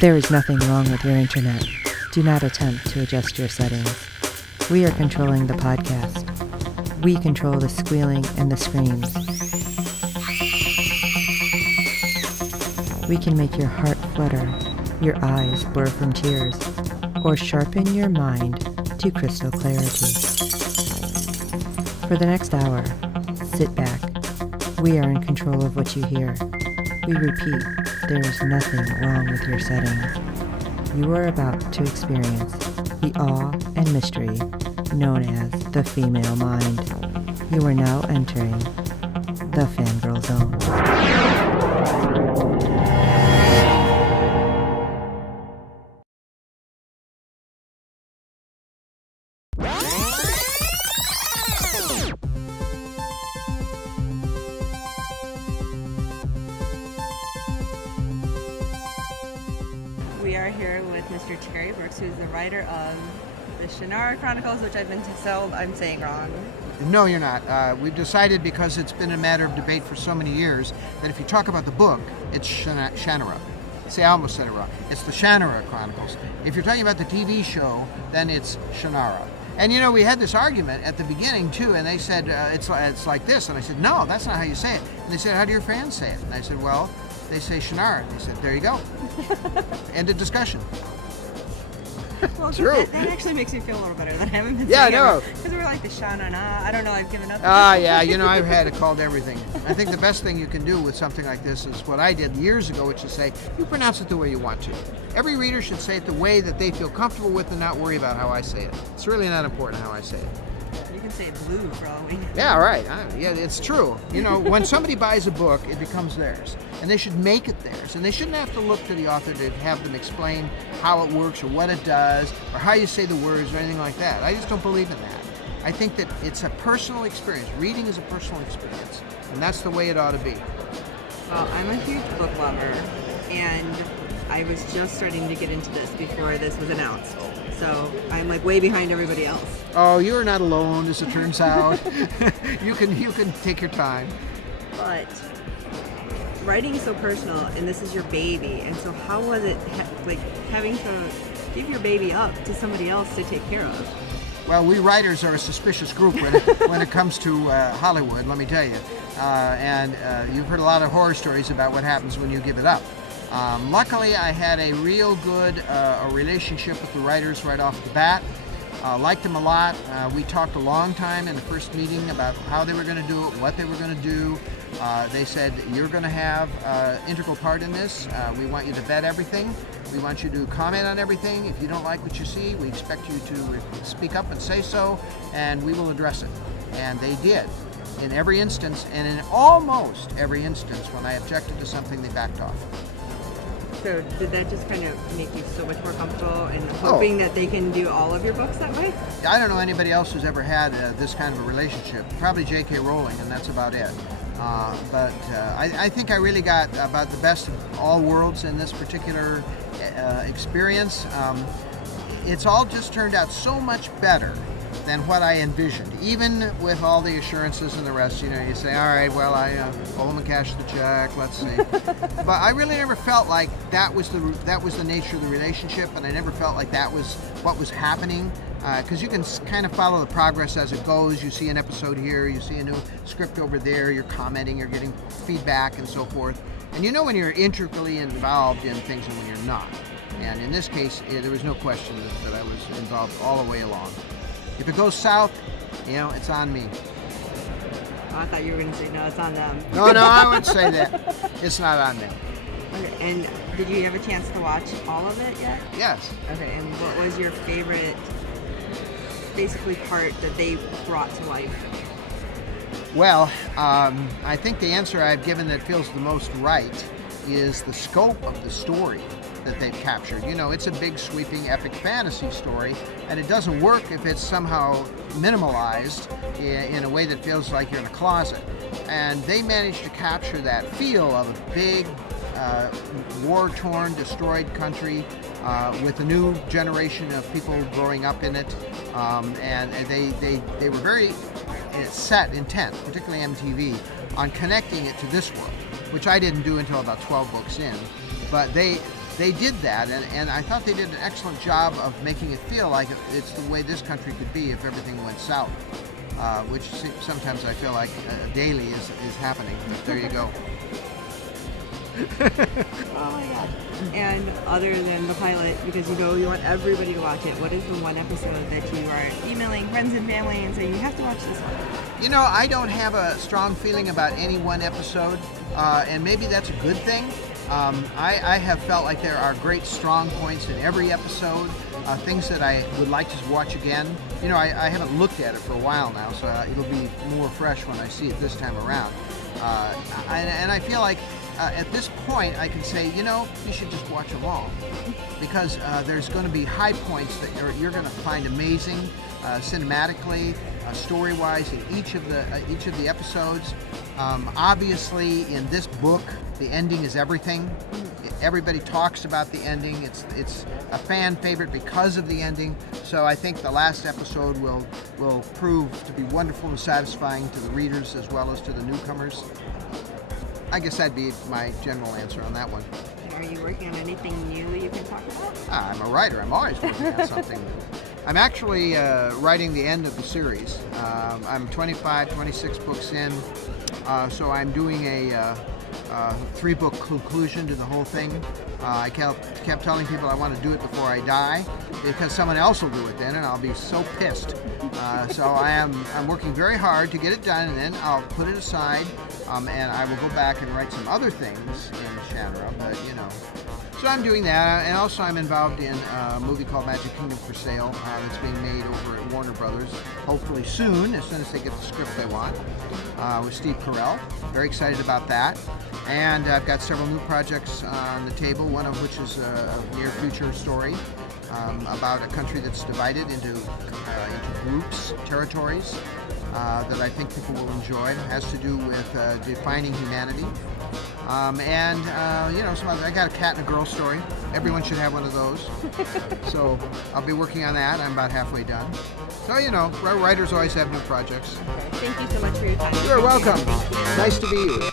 There is nothing wrong with your internet. Do not attempt to adjust your settings. We are controlling the podcast. We control the squealing and the screams. We can make your heart flutter, your eyes blur from tears, or sharpen your mind to crystal clarity. For the next hour, sit back. We are in control of what you hear. We repeat, there is nothing wrong with your settings. You are about to experience the awe and mystery known as the female mind. You are now entering the Fangirl Zone. We are here with Mr. Terry Brooks, who's the writer of the Shannara Chronicles, which I've been told I'm saying wrong. No, you're not. We've decided, because it's been a matter of debate for so many years, that if you talk about the book, it's Shannara. See, I almost said it wrong. It's the Shannara Chronicles. If you're talking about the TV show, then it's Shannara. And you know, we had this argument at the beginning too, and they said it's like this, and I said, no, that's not how you say it. And they said, how do your fans say it? And I said, well, they say Shannara. They said, there you go. End of discussion. Well, True. That actually makes me feel a little better that I haven't been Yeah, saying I know. Because we're like the Shannara. I don't know, I've given up. Yeah, you know, I've had it called everything. I think the best thing you can do with something like this is what I did years ago, which is say, you pronounce it the way you want to. Every reader should say it the way that they feel comfortable with and not worry about how I say it. It's really not important how I say it. You can say blue for all we know. Yeah, right. Yeah, it's true. You know, when somebody buys a book, it becomes theirs. And they should make it theirs. And they shouldn't have to look to the author to have them explain how it works or what it does or how you say the words or anything like that. I just don't believe in that. I think that it's a personal experience. Reading is a personal experience. And that's the way it ought to be. Well, I'm a huge book lover, and I was just starting to get into this before this was announced. So I'm like way behind everybody else. Oh, you're not alone, as it turns out. You can take your time. But writing is so personal, and this is your baby. And so how was it like having to give your baby up to somebody else to take care of? Well, we writers are a suspicious group when it comes to Hollywood, let me tell you. And you've heard a lot of horror stories about what happens when you give it up. Luckily, I had a real good relationship with the writers right off the bat. Liked them a lot. We talked a long time in the first meeting about how they were going to do it, what they were going to do. They said, you're going to have an integral part in this. We want you to vet everything. We want you to comment on everything. If you don't like what you see, we expect you to speak up and say so, and we will address it. And they did. In every instance, and in almost every instance, when I objected to something, they backed off. So did that just kind of make you so much more comfortable and hoping that they can do all of your books that way? I don't know anybody else who's ever had this kind of a relationship. Probably J.K. Rowling, and that's about it. But I think I really got about the best of all worlds in this particular experience. It's all just turned out so much better than what I envisioned. Even with all the assurances and the rest, you know, you say, all right, well, I go home and cash the check, let's see. But I really never felt like that was the nature of the relationship, and I never felt like that was what was happening. Because you can kind of follow the progress as it goes. You see an episode here, you see a new script over there, you're commenting, you're getting feedback and so forth. And you know when you're integrally involved in things and when you're not. And in this case, there was no question that I was involved all the way along. If it goes south, you know, it's on me. Oh, I thought you were going to say, no, it's on them. No, I wouldn't say that. It's not on them. Okay, and did you have a chance to watch all of it yet? Yes. Okay, and what was your favorite, basically, part that they brought to life? Well, I think the answer I've given that feels the most right is the scope of the story that they've captured. You know, it's a big, sweeping, epic fantasy story, and it doesn't work if it's somehow minimalized in a way that feels like you're in a closet. And they managed to capture that feel of a big, war-torn, destroyed country with a new generation of people growing up in it, and they were very set intent, particularly MTV, on connecting it to this world, which I didn't do until about 12 books in. But they they did that, and I thought they did an excellent job of making it feel like it's the way this country could be if everything went south, which sometimes I feel like daily is happening. But there you go. Oh my god. And other than the pilot, because you want everybody to watch it, what is the one episode that you are emailing friends and family and saying, you have to watch this one? I don't have a strong feeling about any one episode, and maybe that's a good thing. I have felt like there are great strong points in every episode, things that I would like to watch again. I haven't looked at it for a while now, so it'll be more fresh when I see it this time around. And I feel like at this point I can say, you should just watch them all, because there's going to be high points that you're going to find amazing cinematically, story-wise in each of the episodes. Obviously, in this book, the ending is everything. Everybody talks about the ending. It's a fan favorite because of the ending. So I think the last episode will prove to be wonderful and satisfying to the readers as well as to the newcomers. I guess that'd be my general answer on that one. Are you working on anything new that you can talk about? I'm a writer. I'm always working on something new. I'm actually writing the end of the series. I'm 25, 26 books in, so I'm doing a 3-book conclusion to the whole thing. I kept telling people I want to do it before I die, because someone else will do it then, and I'll be so pissed. So I'm working very hard to get it done, and then I'll put it aside, and I will go back and write some other things in Shannara, but So I'm doing that, and also I'm involved in a movie called Magic Kingdom for Sale that's being made over at Warner Brothers, hopefully soon as they get the script they want, with Steve Carell. Very excited about that. And I've got several new projects on the table, one of which is a near future story about a country that's divided into groups, territories, that I think people will enjoy. It has to do with defining humanity. I got a cat and a girl story. Everyone should have one of those. So I'll be working on that. I'm about halfway done. So, writers always have new projects. Okay. Thank you so much for your time. You're welcome. Nice to be you.